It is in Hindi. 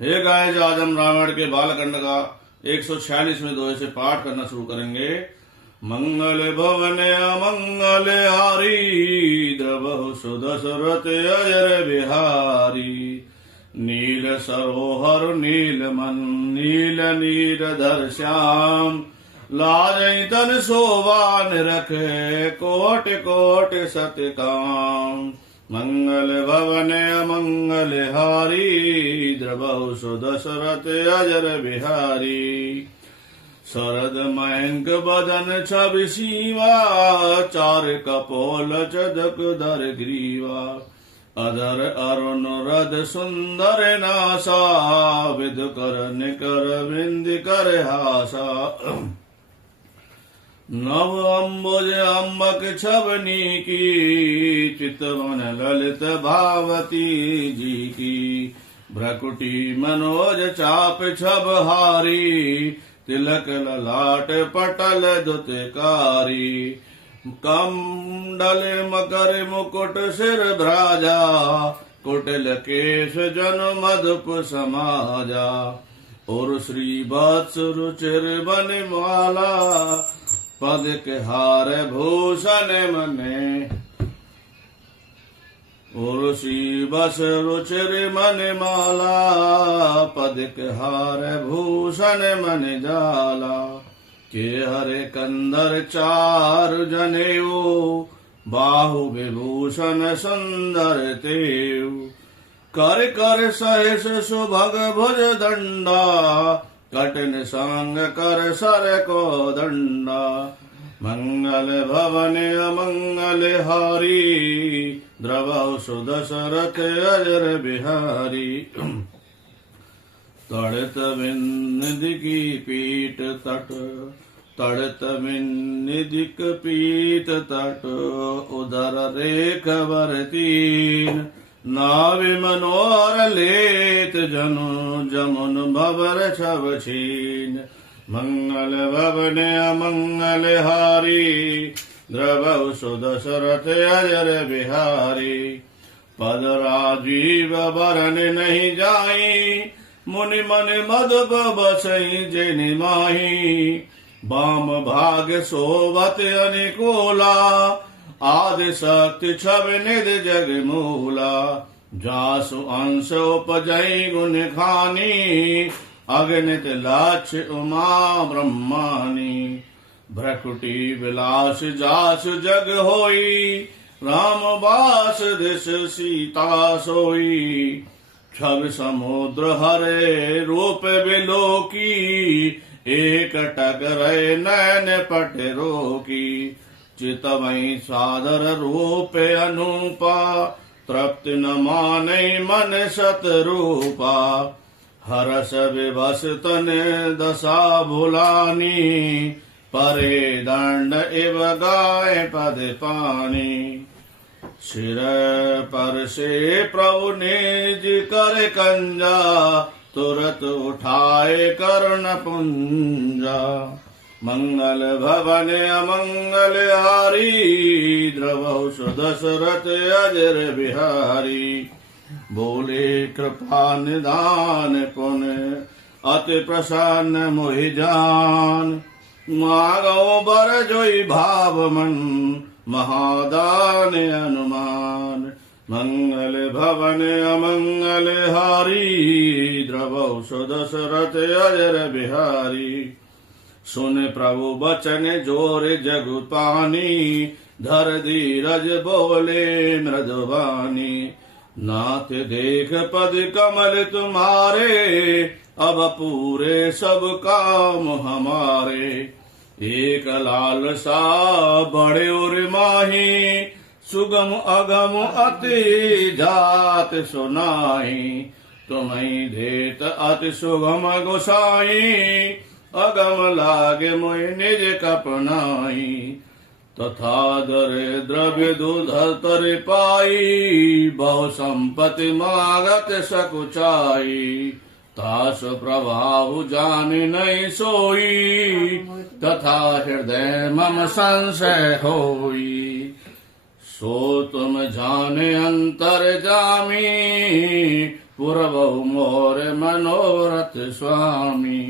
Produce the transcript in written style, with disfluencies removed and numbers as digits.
हे गाइस, आज हम रामायण के बालकांड का 146वें दोहे से पाठ करना शुरू करेंगे। मंगल भवन अमंगल हारी, द्रवहु सुदशरथ अजर बिहारी। नील सरोहर नील मन, नील नीरधर श्याम। लाजै तन शोभा निरखे, कोट कोट सतकाम। मंगल भवन अमंगल हारी, द्रवहु सुदशरथ अजर बिहारी। शरद मयंक बदन छवि सीवा, चार कपोल चदक धर ग्रीवा। अधर अरुण रद सुंदर नासा, विद कर निकर बिंद कर हासा। नव अम्बुज अम्बक छवनी की, चितवन ललित भावती जी की। भ्रकुटी मनोज चाप छब हारी, तिलक ललाट पटल दुतकारी। कमंडल मकर मुकुट सिर भ्राजा, कुटिल केश जन मधुप समाजा। और श्री वत्स रुचिर बन माला, पद के हार भूषण मने। और श्री बस रुचिर मन माला, पद के हार भूषण मन जाला। के हरे कंदर चार जनेऊ, बाहु विभूषण सुंदर तेऊ। कर कर सहस सुभग भुज दंडा, कठिन सांग कर सर को दंडा। मंगल भवन अमंगल हारी, द्रवहु सुदशरथ अजर बिहारी। तड़त विनिधि की पीठ तट, तड़त विनिधि पीठ तट। उदर रेख वर तीन, नावि मनोहर लेत जनु। जमुन भवर छव छीन। मंगल भवन अमंगल हारी, द्रवहु सुदशरथ अजर बिहारी। पद राजीव बरन नहीं जाई, मुनि मन मधुप बसई जिनि माही। वाम भाग सोवत अनिकोला, आदि शक्ति छव निधि जग मूला। जासु अंश उपजई गुण खानी, अगणित लाक्ष उमा ब्रह्मानी। भ्रकुटी विलास जासु जग होई, राम बास दिश सीता सोई। छवि समुद्र हरे रूप बिलोकी, एक टकरै नैन पट रोकी। चितवई सादर रूप अनूपा, तृप्ति न मानै मन सत रूपा। हरस विवश तन दशा भुलानी, परे दंड इव गाय पद पानी। सिर पर से प्रभु निज कर कंजा, तुरत उठाए कर्ण पुंजा। मंगल भवन अमंगल हारी, द्रवहु सुदशरथ अजर बिहारी। बोले कृपा निदान पुण्य, अति प्रसन्न मोहि जान। मागो बर जोई भाव मन, महादान अनुमान। मंगल भवन अमंगल हारी, द्रवहु सुदशरथ अजर बिहारी। सुन प्रभु बचन जोर जगु पानी, धर धीरज बोले मृदुवानी। नाथ देख पद कमल तुम्हारे, अब पूरे सब काम हमारे। एक लाल सा बड़े और माही, सुगम अगम अति जात सुनाई। तुम्हें देत अति सुगम गोसाई, अगम लागे मोहि निज कपनाई। तथा दरे द्रव्य दूध तर पाई, बहु संपत्ति मागत सकुचाई। तास प्रभाव जान नहीं सोई, तथा हृदय मम संशय होई। सो तुम जाने अंतर जामी, पुरवहु मोर मनोरथ स्वामी